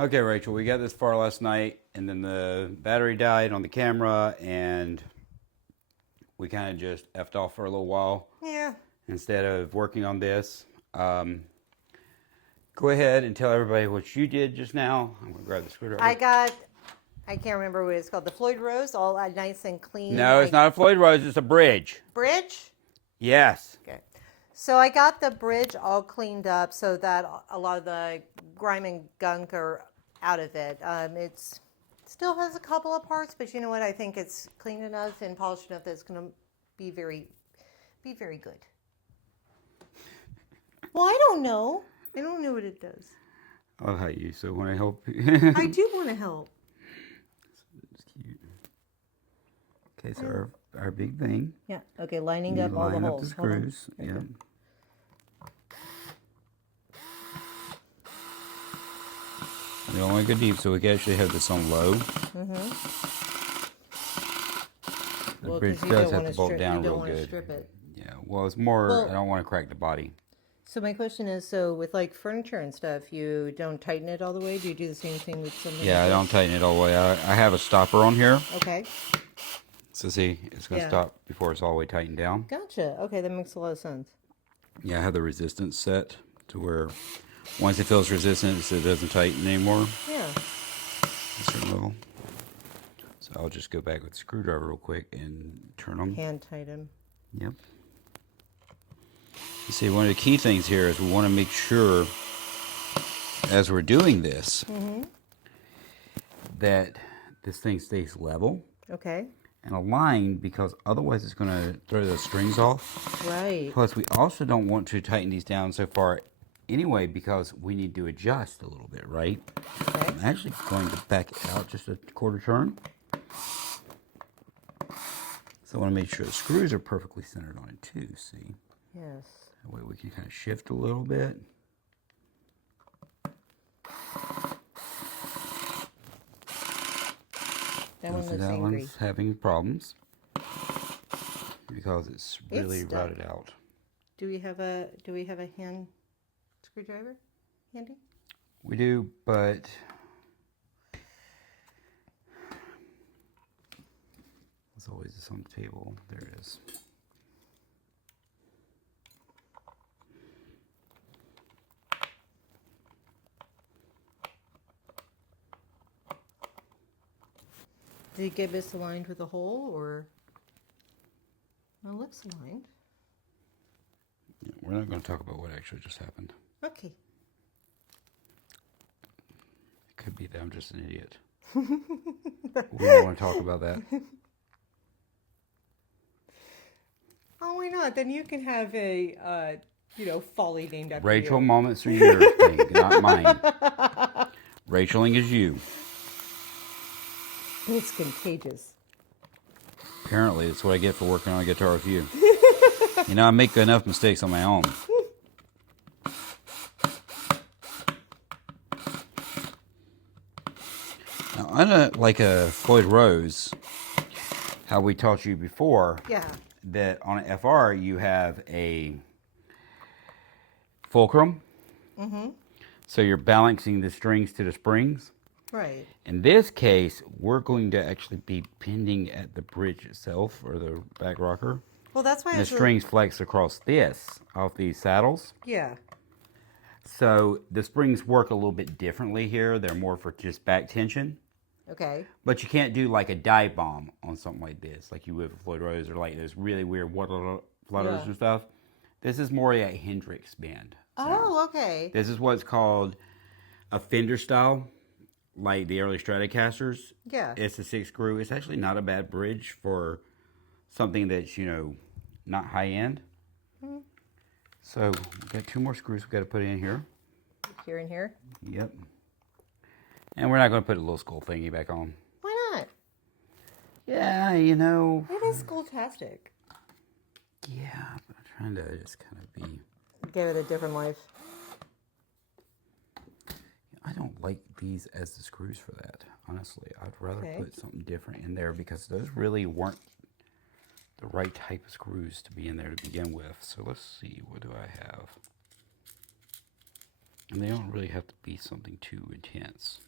Okay, Rachel, we got this far last night, and then the battery died on the camera, and we kind of just effed off for a little while. Yeah. Instead of working on this. Go ahead and tell everybody what you did just now. I'm going to grab the screwdriver. I can't remember what it's called. The Floyd Rose, all nice and clean. No, it's not a Floyd Rose, it's a bridge. Bridge? Yes. Okay. So I got the bridge all cleaned up so that a lot of the grime and gunk are out of it. It still has a couple of parts, but you know what? I think it's clean enough and polished enough that it's going to be very good. Well, I don't know. I don't know what it does. I'll help you. So when I help you. I do want to help. It's cute. Okay, so our big thing. Yeah. Okay, lining up all the line up holes. the screws. Yeah. Okay. We don't want to go deep, so we can actually have this on low. The bridge does have to bolt down real good. Strip it. Yeah, well, it's more, I don't want to crack the body. So my question is, so with like furniture and stuff, you don't tighten it all the way? Do you do the same thing with something? Yeah, I don't tighten it all the way. I have a stopper on here. Okay. So see, it's going to stop before it's all the way tightened down. Gotcha. Okay, that makes a lot of sense. Yeah, I have the resistance set to where once it feels resistance, it doesn't tighten anymore. Yeah. A certain level. So I'll just go back with the screwdriver real quick and turn them. Hand tighten. Yep. You see, one of the key things here is we want to make sure, as we're doing this, that this thing stays level. Okay. And aligned, because otherwise it's going to throw the strings off. Right. Plus, we also don't want to tighten these down so far anyway, because we need to adjust a little bit, right? Okay. I'm actually going to back it out just a quarter turn. So I want to make sure the screws are perfectly centered on it too, see? Yes. That way we can kind of shift a little bit. That one looks that angry. one's having problems because it's really routed out. Do we have a hand screwdriver handy? We do, but as always, it's on the table. There it is. Did it get misaligned with a hole, or? Well, it looks aligned. Yeah, we're not going to talk about what actually just happened. Okay. It could be that I'm just an idiot. We don't want to talk about that. Oh, why not? Then you can have a, folly named after Rachel you. moments are your thing, not mine. Racheling is you. It's contagious. Apparently, that's what I get for working on a guitar with you. I make enough mistakes on my own. Now, unlike a Floyd Rose, how we taught you before, that on an FR you have a fulcrum. So you're balancing the strings to the springs. Right. In this case, we're going to actually be bending at the bridge itself, or the back rocker. Well, that's why the strings flex across this off these saddles. Yeah. So the springs work a little bit differently here. They're more for just back tension. Okay. But you can't do like a dive bomb on something like this, like you would with Floyd Rose, or like those really weird flutters and stuff. This is more a Hendrix bend. Oh, okay. This is what's called a Fender style, like the early Stratocasters. Yeah. It's a 6-screw. It's actually not a bad bridge for something that's, not high end. So we've got 2 more screws we've got to put in here. Here and here? Yep. And we're not going to put a little skull thingy back on. Why not? Yeah, It is skull-tastic. Yeah, but I'm trying to just kind of be... Give it a different life. I don't like these as the screws for that, honestly. I'd rather put something different in there, because those really weren't the right type of screws to be in there to begin with. So let's see, what do I have? And they don't really have to be something too intense.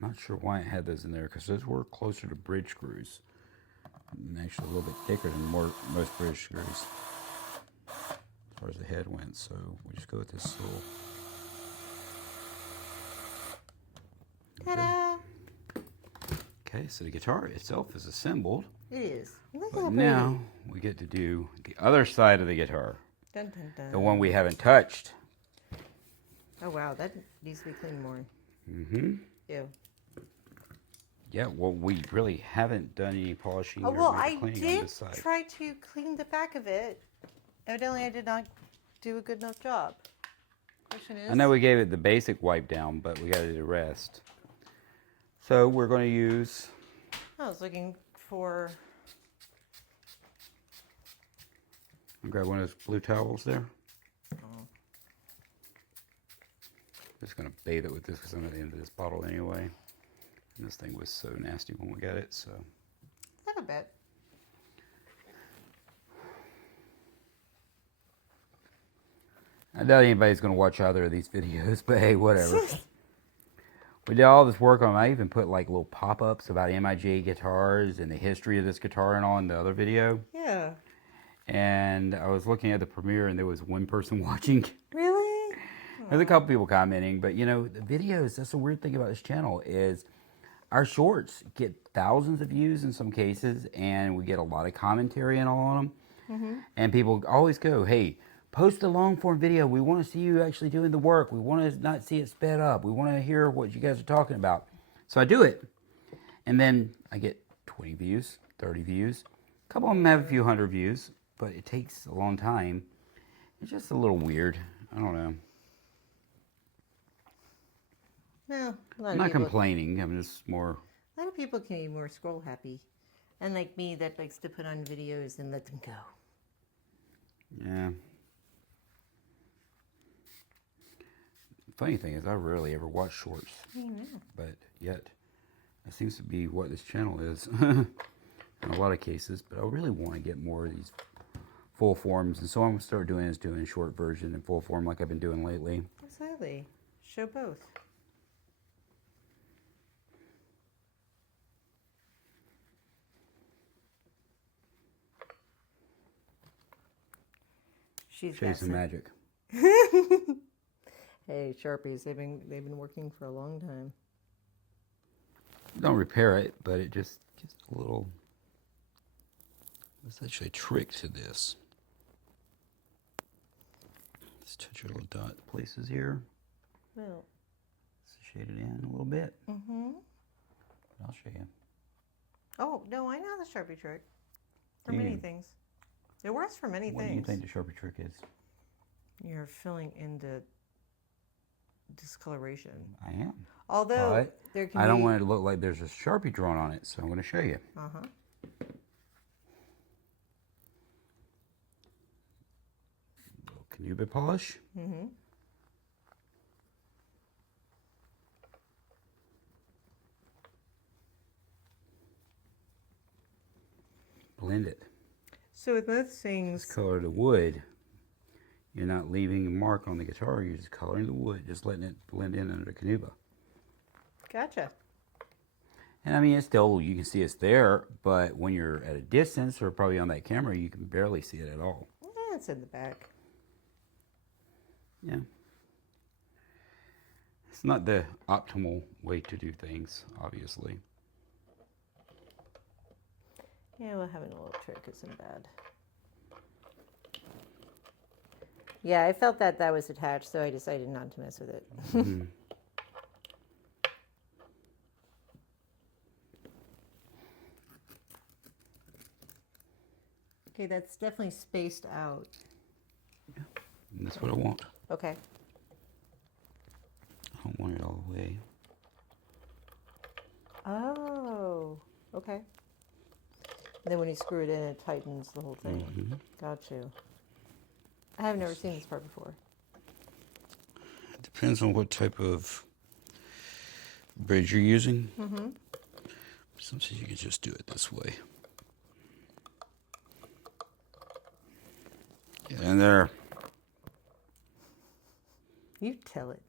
Not sure why it had those in there, because those were closer to bridge screws. And actually a little bit thicker than most bridge screws, as far as the head went. So we just go with this little. Ta-da! Okay, so the guitar itself is assembled. It is. Look But how now we get to do the other side of the guitar, pretty. Dun, dun, the dun. one we haven't touched. Oh wow, that needs to be cleaned more. Mm-hmm. Ew. Yeah, well, we really haven't done any polishing Oh or well, major I cleaning on did this side. try to clean the back of it. Evidently, I did not do a good enough job. Question is, I know we gave it the basic wipe down, but we got to do the rest. So we're going to use, I was looking for. I'll grab one of those blue towels there. Oh. Just going to bathe it with this because I'm at the end of this bottle anyway. And this thing was so nasty when we got it, so. Not a bit. I doubt anybody's going to watch either of these videos, but hey, whatever. We did all this work on them. I even put like little pop-ups about MIJ guitars and the history of this guitar and all in the other video. Yeah. And I was looking at the premiere and there was one person watching. Really? There's a couple people commenting, but you know, the videos, that's the weird thing about this channel is our shorts get thousands of views in some cases, and we get a lot of commentary and all on them. Mm-hmm. And people always go, hey, post a long form video. We want to see you actually doing the work. We want to not see it sped up. We want to hear what you guys are talking about. So I do it. And then I get 20 views, 30 views. A couple of them have a few hundred views, but it takes a long time. It's just a little weird. I don't know. No, a lot I'm of not people. complaining. I'm just more. A lot of people can be more scroll happy, and like me, that likes to put on videos and let them go. Yeah. Funny thing is, I rarely ever watch shorts. I know. But yet, that seems to be what this channel is in a lot of cases. But I really want to get more of these full forms, and so I'm going to start doing short version and full form like I've been doing lately. Absolutely. Show both. She's Show you got some magic. Hey, Sharpies, they've been working for a long time. Don't repair it, but it just gives a little. There's actually a trick to this. Let's touch your little dot places here. Well. Shade it in a little bit. Mm-hmm. I'll show you. Oh, no, I know the Sharpie trick. For Yeah. many things. It works for many What things. do you think the Sharpie trick is? You're filling in the discoloration. I am. Although, But there can I be... don't want it to look like there's a Sharpie drawn on it, so I'm going to show you. Uh-huh. Little Canuba polish. Mm-hmm. Blend it. So with most things... Color the wood. You're not leaving a mark on the guitar. You're just coloring the wood, just letting it blend in under the Canuba. Gotcha. And I mean, it's still, you can see it's there, but when you're at a distance or probably on that camera, you can barely see it at all. Yeah, it's in the back. Yeah. It's not the optimal way to do things, obviously. Yeah, well, having a little trick isn't bad. Yeah, I felt that was attached, so I decided not to mess with it. Mm-hmm. Okay, that's definitely spaced out. And that's what I want. Okay. I don't want it all the way. Oh, okay. And then when you screw it in, it tightens the whole thing. Mm-hmm. Got you. I have never seen this part before. It depends on what type of bridge you're using? Mm-hmm. Sometimes you can just do it this way. Get in there. You tell it.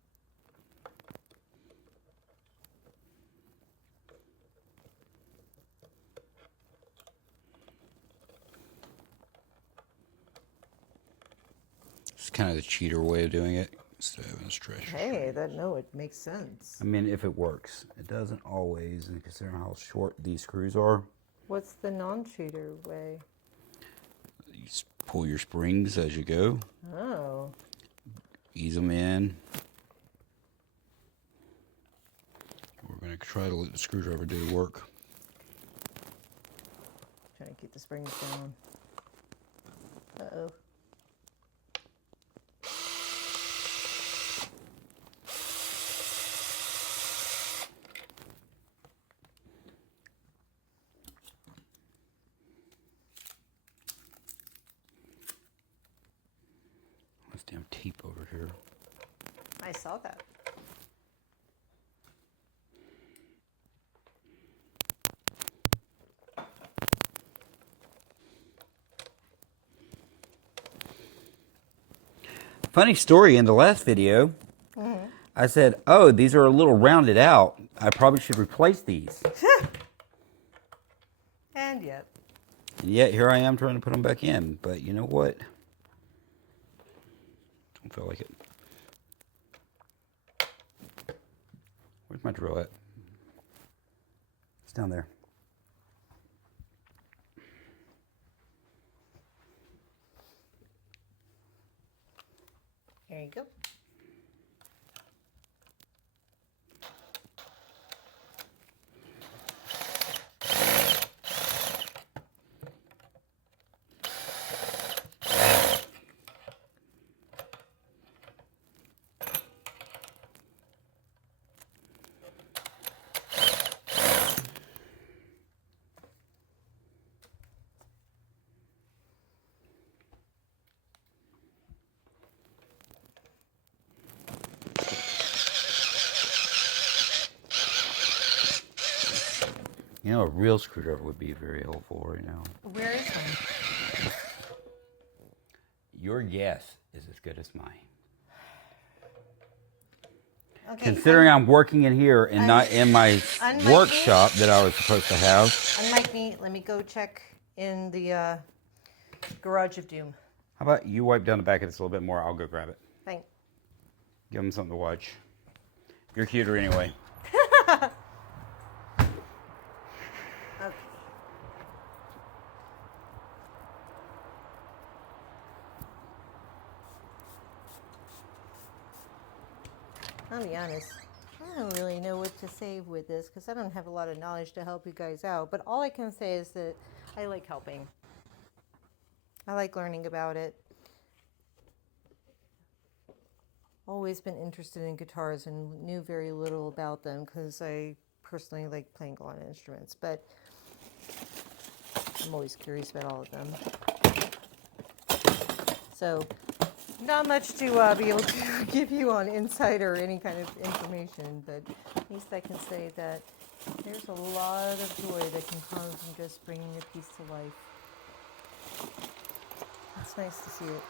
It's kind of the cheater way of doing it instead of having a stretch. Hey, it makes sense. I mean, if it works. It doesn't always, and considering how short these screws are. What's the non-cheater way? You just pull your springs as you go. Oh. Ease them in. We're going to try to let the screwdriver do the work. Trying to keep the springs down. Uh-oh. This damn tape over here. I saw that. Funny story, in the last video, I said, oh, these are a little rounded out. I probably should replace these. And yet. And yet, here I am trying to put them back in. But you know what? Don't feel like it. Where's my drill at? It's down there. There you go. You know, a real screwdriver would be very helpful right now. Where is one? Your guess is as good as mine. Okay, Considering I'm working in here and not in my workshop that I was supposed to have. Unlike me, let me go check in the Garage of Doom. How about you wipe down the back of this a little bit more? I'll go grab it. Thanks. Give them something to watch. You're cuter anyway. Okay. I'll be honest, I don't really know what to say with this because I don't have a lot of knowledge to help you guys out. But all I can say is that I like helping. I like learning about it. Always been interested in guitars and knew very little about them because I personally like playing a lot of instruments. But I'm always curious about all of them. So, not much to be able to give you on insight or any kind of information, but at least I can say that there's a lot of joy that can come from just bringing a piece to life. It's nice to see it.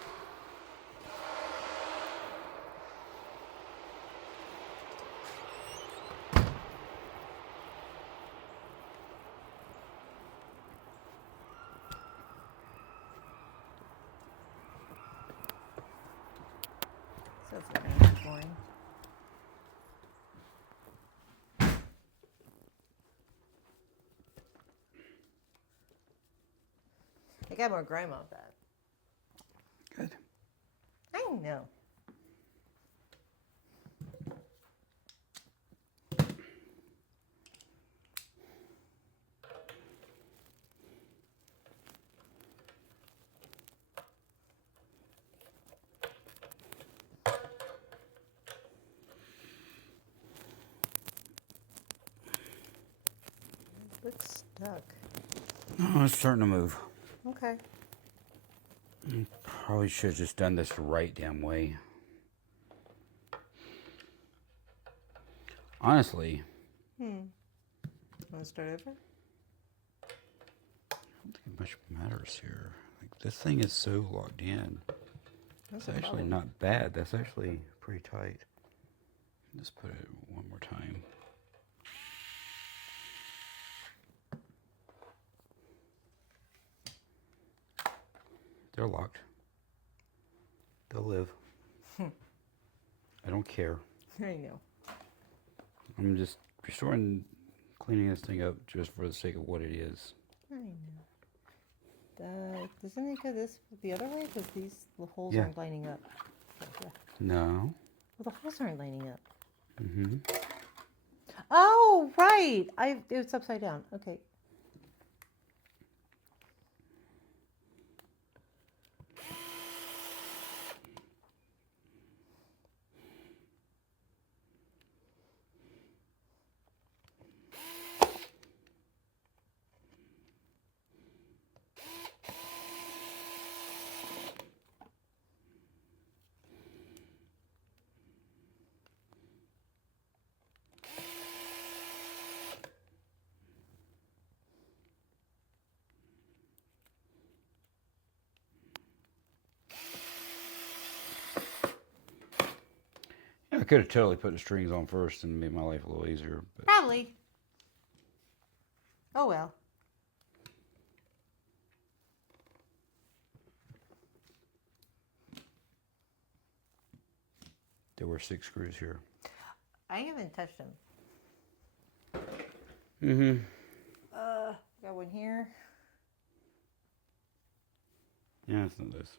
So it's kind of boring. I got more grime off that. Good. I know. Looks stuck. Oh, it's starting to move. Okay. Probably should have just done this the right damn way. Honestly, Want to start over? I don't think much matters here. Like, this thing is so locked in. That's It's actually not bad. That's actually pretty tight. Let's put it one more time. They're locked. They'll live. I don't care. I know. I'm just restoring, cleaning this thing up just for the sake of what it is. I know. Doesn't it go the other way? Because the holes Yeah. aren't lining up. Okay, yeah. No. Well, the holes aren't lining up. Mm-hmm. Oh, right. It's upside down. Okay. Yeah, I could have totally put the strings on first and made my life a little easier. But Probably. Oh, well. there were 6 screws here. I haven't touched them. Mm-hmm. Got one here. Yeah, it's not this.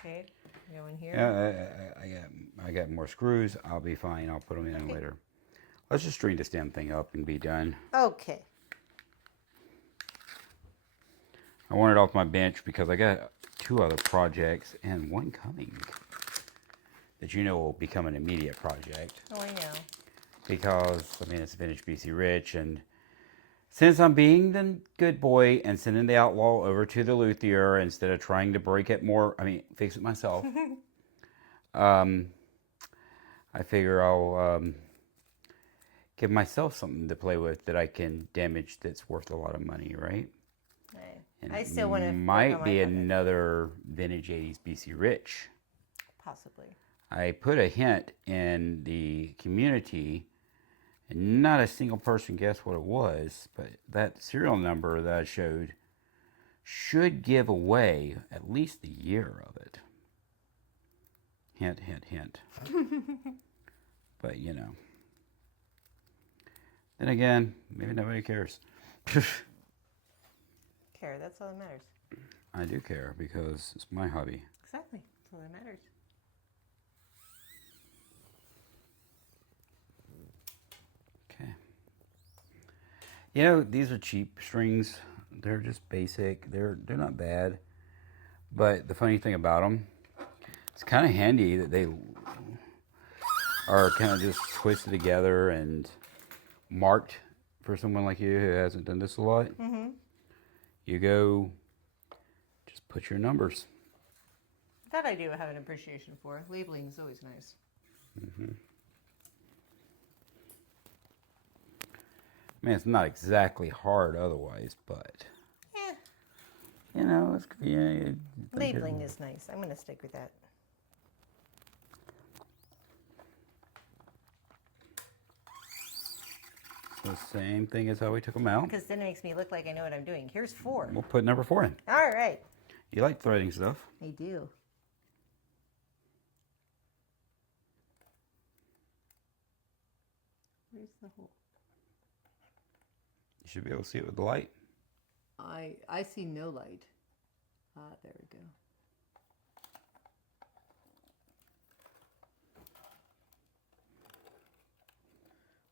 Okay. Got one here. Yeah, I got more screws. I'll be fine. I'll put them in later. Let's just string this damn thing up and be done. Okay. I want it off my bench because I got 2 other projects and one coming that you know will become an immediate project. Oh, I know. Because, I mean, it's vintage BC Rich, and since I'm being the good boy and sending the Outlaw over to the luthier instead of trying to fix it myself, I figure I'll give myself something to play with that I can damage that's worth a lot of money, right? Right. And I still want to. might be another vintage 80s BC Rich. Possibly. I put a hint in the community, and not a single person guessed what it was, but that serial number that I showed should give away at least the year of it. Hint, hint, hint. But, you know. Then again, maybe nobody cares. Care. That's all that matters. I do care because it's my hobby. Exactly. That's all that matters. Okay. You know, these are cheap strings. They're just basic. They're not bad. But the funny thing about them, it's kind of handy that they are kind of just twisted together and marked for someone like you who hasn't done this a lot. Mm-hmm. You go, just put your numbers. That I do have an appreciation for. Labeling is always nice. Mm-hmm. I mean, it's not exactly hard otherwise, but Yeah. you know, it's Labeling is nice. I'm going to stick with that. the same thing as how we took them out. Because then it makes me look like I know what I'm doing. Here's 4. We'll put number 4 in. All right. You like threading stuff. I do. Where's the hole? You should be able to see it with the light. I see no light. There we go.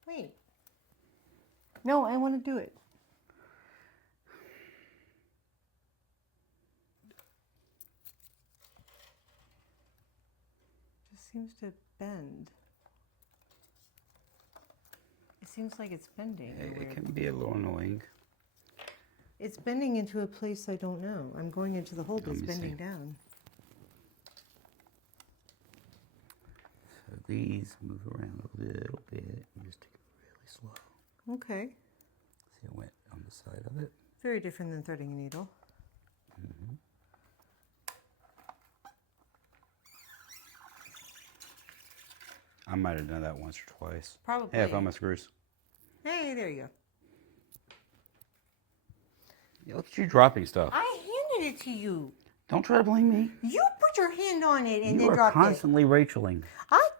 Wait. No, I want to do it. Just seems to bend. It seems like it's bending. It can be a little annoying. It's bending into a place I don't know. I'm going into the hole, but it's Let me bending see. down. So these move around a little bit. You just take it really slow. Okay. See, it went on the side of it. Very different than threading a needle. Mm-hmm. I might have done that once or twice. Probably. Hey, I found my screws. Hey, there you go. Yeah, look at you dropping stuff. I handed it to you. Don't try to blame me. You put your hand on it and You then are dropped constantly Racheling.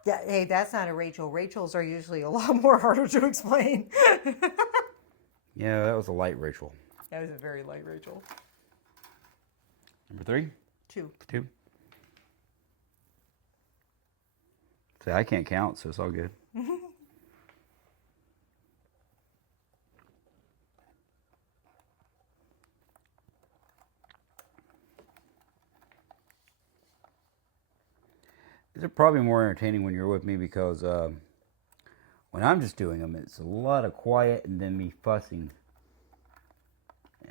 Hey, that's not a Rachel. Rachels are usually a lot more harder to explain. Yeah, that was a light Rachel. That was a very light Rachel. Number 3? 2. 2. See, I can't count, so it's all good. These are probably more entertaining when you're with me because when I'm just doing them, it's a lot of quiet and then me fussing.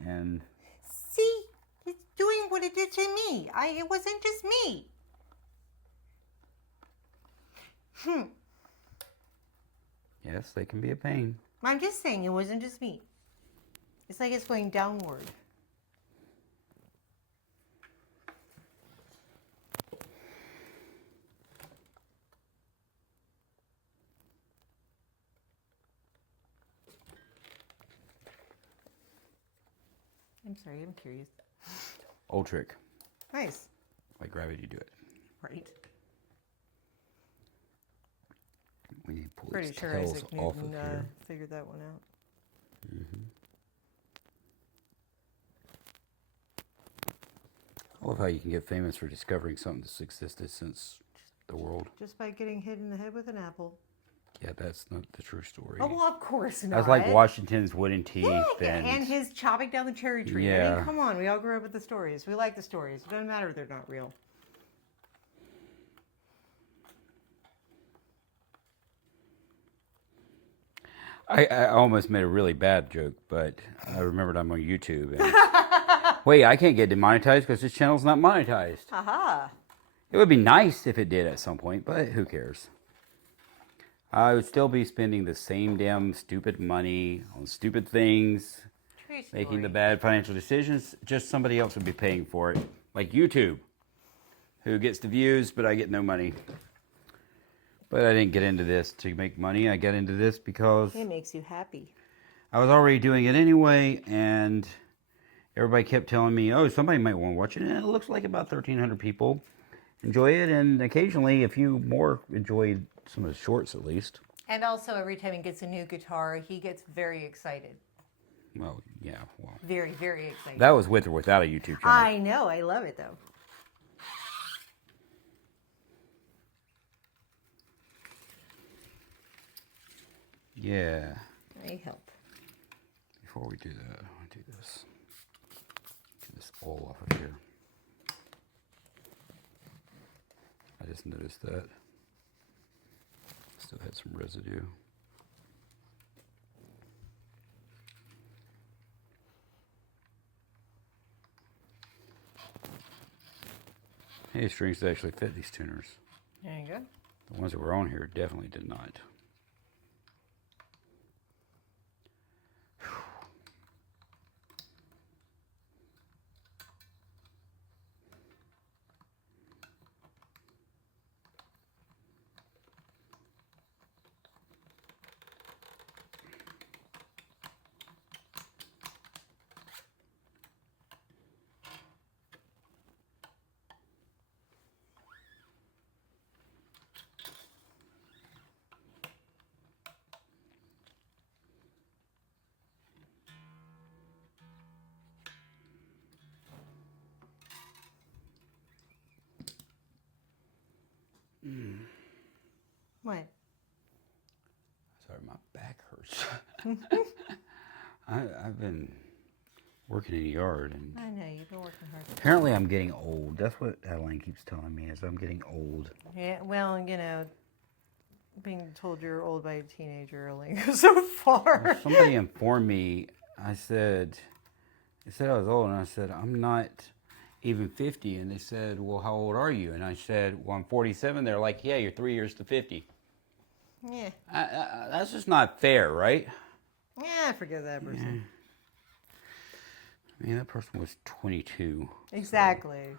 And See, it's doing what it did to me. It wasn't just me. yes, they can be a pain. I'm just saying it wasn't just me. It's like it's going downward. I'm sorry, I'm curious. Old trick. Nice. Like gravity, do it. Right. We need to pull Pretty these sure tails Isaac off Newton of here. figured that one out. I love how you can get famous for discovering something that's existed since the world. Just by getting hit in the head with an apple. Yeah, that's not the true story. Oh, well, of course not. That's like Washington's wooden teeth and his chopping down the cherry tree. I Yeah. mean, come on, we all grew up with the stories. We like the stories. It doesn't matter if they're not real. I almost made a really bad joke, but I remembered I'm on YouTube. And wait, I can't get demonetized because this channel's not monetized. Aha. It would be nice if it did at some point, but who cares? I would still be spending the same damn stupid money on stupid things, True story. making the bad financial decisions. Just somebody else would be paying for it, like YouTube, who gets the views, but I get no money. But I didn't get into this to make money. I got into this because It makes you happy. I was already doing it anyway, and everybody kept telling me, oh, somebody might want to watch it. And it looks like about 1,300 people enjoy it, and occasionally a few more enjoy some of the shorts at least. And also, every time he gets a new guitar, he gets very excited. Well, yeah, well. Very, very excited. That was with or without a YouTube channel. I know. I love it, though. Yeah. I help. Before we do that, I want to do this. Get this all off of here. I just noticed that. Still had some residue. Hey, strings actually fit these tuners. There you go. The ones that were on here definitely did not. What? Sorry, my back hurts. I've been working in the yard, and I know, you've been working hard. apparently I'm getting old. That's what Adeline keeps telling me, is I'm getting old. Yeah, well, you know, being told you're old by a teenager only goes so far. Well, somebody informed me. They said I was old, and I said, I'm not even 50. And they said, well, how old are you? And I said, well, I'm 47. They're like, yeah, you're 3 years to 50. Yeah. That's just not fair, right? Yeah, forget that person. I mean, that person was 22. Exactly. So,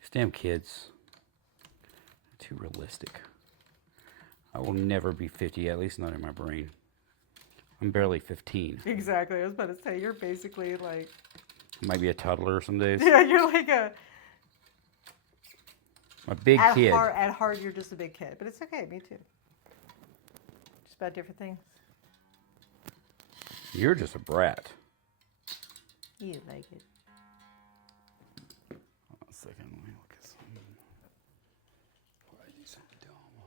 these damn kids. Too realistic. I will never be 50, at least not in my brain. I'm barely 15. Exactly. I was about to say, you're basically like... I might be a toddler some days. Yeah, you're like a... A big kid. At heart, you're just a big kid. But it's okay, me too. Just about different things. You're just a brat. You like it. Hold on a second, let me look at something. Why are you so dumb?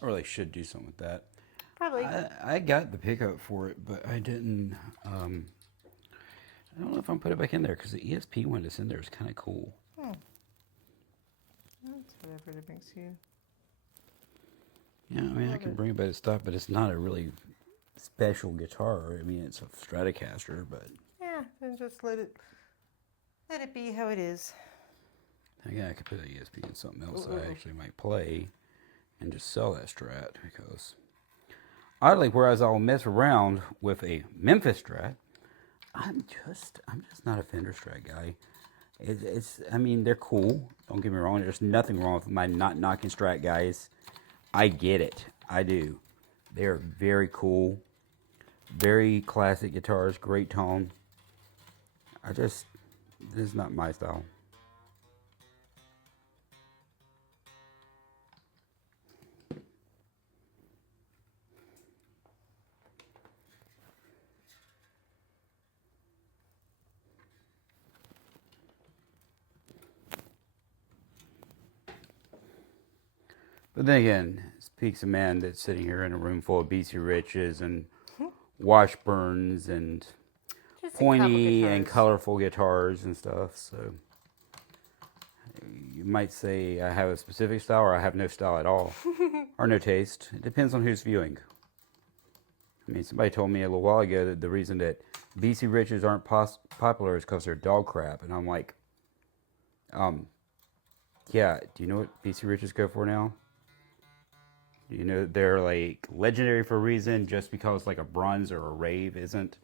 I really should do something with that. Probably. I got the pickup for it, but I didn't. I don't know if I'm put it back in there because the ESP one that's in there is kind of cool. That's whatever that makes you. Yeah, I mean, I can bring it back to stuff, but it's not a really special guitar. I mean, it's a Stratocaster, but Yeah, then just let it be how it is. again, I could put an ESP in something else that I actually might play and just sell that Strat because oddly, whereas I'll mess around with a Memphis Strat, I'm just not a Fender Strat guy. I mean, they're cool. Don't get me wrong. There's nothing wrong with my not knocking Strat guys. I get it. I do. They are very cool. Very classic guitars. Great tone. This is not my style. But then again, speaks a man that's sitting here in a room full of BC Riches and Washburns and Just pointy and guitars. colorful guitars and stuff. So you might say I have a specific style or I have no style at all or no taste. It depends on who's viewing. I mean, somebody told me a little while ago that the reason that BC Riches aren't popular is because they're dog crap. And I'm like, yeah, do you know what BC Riches go for now? You know, they're like legendary for a reason. Just because like a bronze or a rave isn't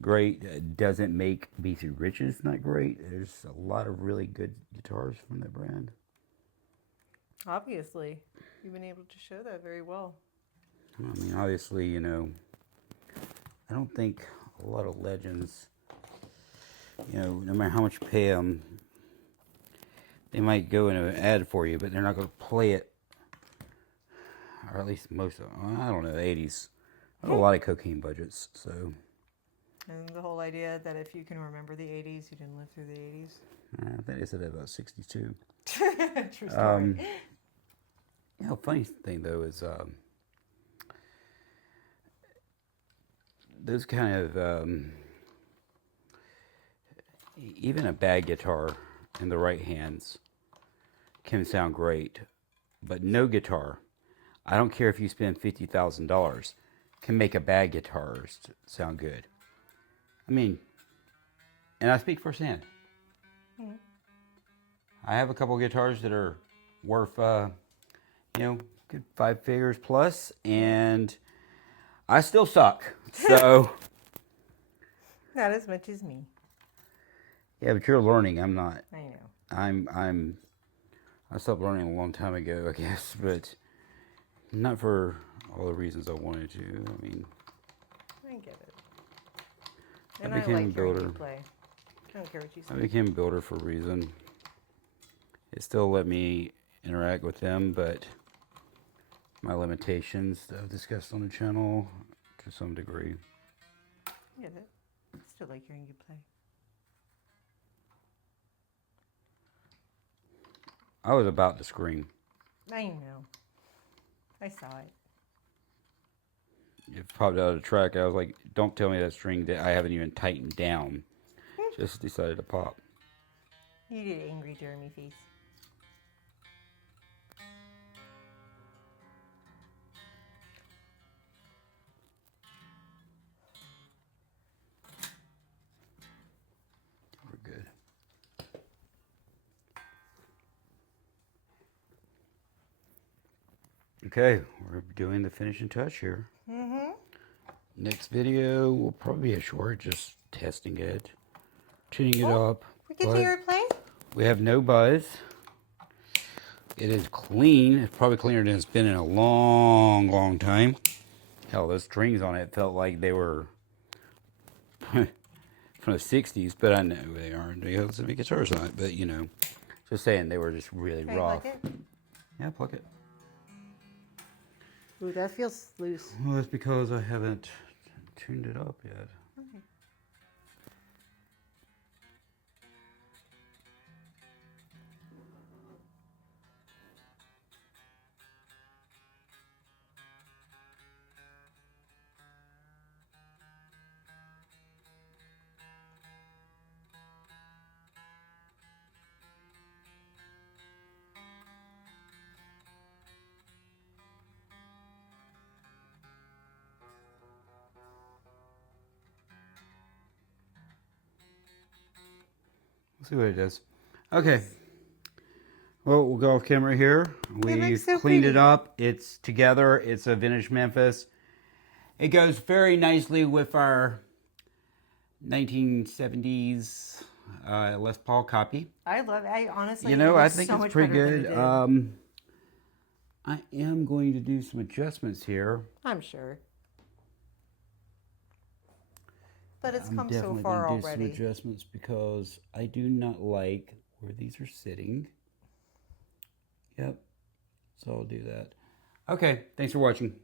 great doesn't make BC Riches not great. There's a lot of really good guitars from that brand. Obviously, you've been able to show that very well. I mean, obviously, you know, I don't think a lot of legends, you know, no matter how much you pay them, they might go in an ad for you, but they're not going to play it. Or at least most of them. I don't know, the 80s. I have a lot of cocaine budgets, so. And the whole idea that if you can remember the 80s, you didn't live through the 80s. I think they said that about 62. True story. You know, funny thing though is those kind of even a bad guitar in the right hands can sound great, but no guitar. I don't care if you spend $50,000, can make a bad guitar sound good. I mean, and I speak firsthand. I have a couple guitars that are worth, you know, good 5 figures plus, and I still suck. So, Not as much as me. yeah, but you're learning. I'm not. I know. I stopped learning a long time ago, I guess, but not for all the reasons I wanted to. I mean, I get it. And became I a like hearing builder. you play. I don't care what you I say. became a builder for a reason. It still let me interact with them, but my limitations that I've discussed on the channel to some degree. I get it. I still like hearing you play. I was about to scream. I know. I saw it. It popped out of the track. I was like, don't tell me that string that I haven't even tightened down. Just decided to pop. You did angry Jeremy face. Okay, we're doing the finishing touch here. Next video will probably be a short, just testing it, tuning it up. We get to hear it play? We have no buzz. It is clean. It's probably cleaner than it's been in a long, long time. Hell, those strings on it felt like they were from the 60s, but I know they aren't because the guitars on it. But, you know, just saying, they were just really rough. Pluck it? Yeah, pluck it. Ooh, that feels loose. Well, that's because I haven't tuned it up yet. Okay. Let's see what it does. Okay. Well, we'll go off camera here. We've so cleaned pretty. it up. It's together. It's a vintage Memphis. It goes very nicely with our 1970s Les Paul copy. I love it. I honestly, You know, it I looks think so it's much pretty better than good. it did. I am going to do some adjustments here. I'm sure. But it's I'm come so definitely far going to do already. some adjustments because I do not like where these are sitting. Yep. So I'll do that. Okay. Thanks for watching.